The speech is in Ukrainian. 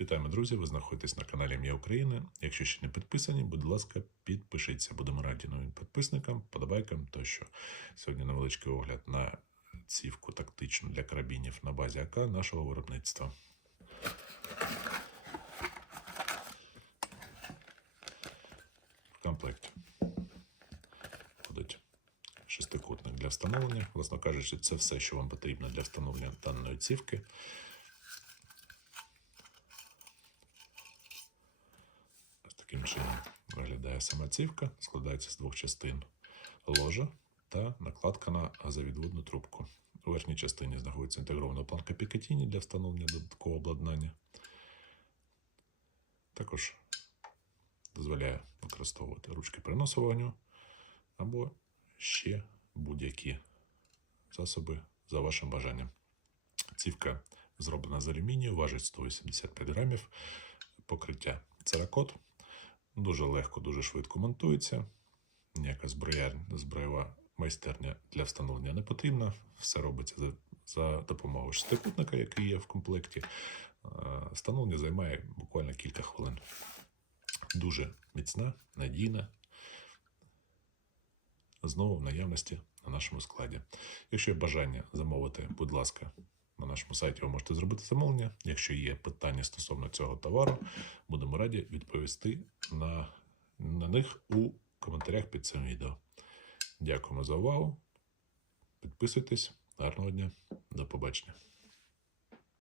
Вітаємо, друзі! Ви знаходитесь на каналі М'я України. Якщо ще не підписані, будь ласка, підпишіться. Будемо раді новим підписникам, подобайкам тощо. Сьогодні невеличкий огляд на цівку тактичну для карабінів на базі АК нашого виробництва. В комплекті входить шестикутник для встановлення. Власно кажучи, це все, що вам потрібно для встановлення даної цівки. Чином виглядає сама цівка, складається з двох частин ложа та накладка на газовідводну трубку. У верхній частині знаходиться інтегрована планка Пікатіні для встановлення додаткового обладнання. Також дозволяє використовувати ручки переносу або ще будь-які засоби за вашим бажанням. Цівка зроблена з алюмінію, важить 185 грамів. Покриття церакот. Дуже легко, дуже швидко монтується. Ніяка зброєва майстерня для встановлення не потрібна. Все робиться за, за допомогою шестикутника, який є в комплекті. Встановлення займає буквально кілька хвилин. Дуже міцна, надійна. Знову в наявності на нашому складі. Якщо є бажання замовити, будь ласка, на нашому сайті ви можете зробити замовлення. Якщо є питання стосовно цього товару, будемо раді відповісти на, на них у коментарях під цим відео. Дякуємо за увагу. Підписуйтесь. Гарного дня. До побачення.